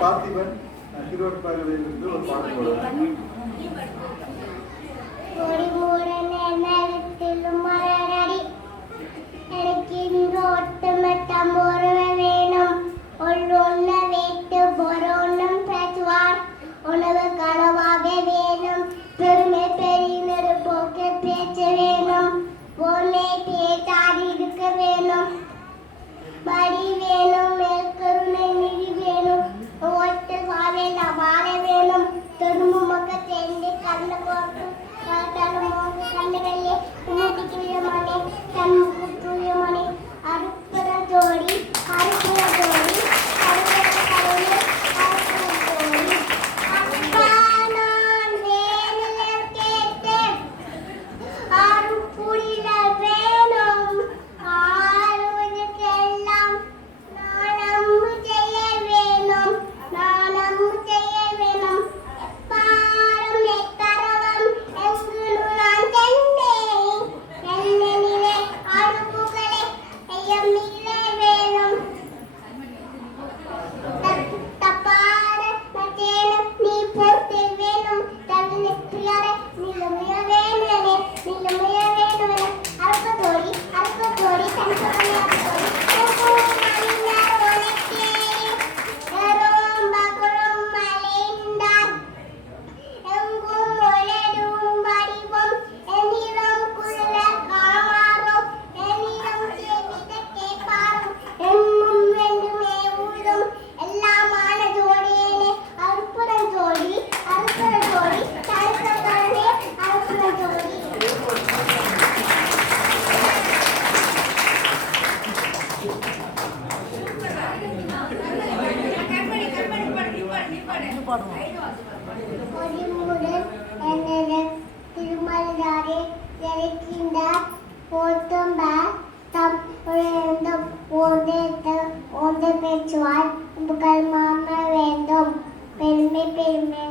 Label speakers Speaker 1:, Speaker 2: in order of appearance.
Speaker 1: பார்த்திபன் திருவன் பார்வையிலிருந்து
Speaker 2: ஒரு பாடல் உணவு கனவாக வேணும். பெருமை பெரியனர் போக்கு பேச்ச வேணும். பொருளை பேச்சாடி இருக்க வேணும். படி திருமலையாரே இறக்கின்றார் போத்தம்பார் தம் ஒன்று பெற்றுவார் புகழ் மாம வேண்டும் பெருமை பெருமை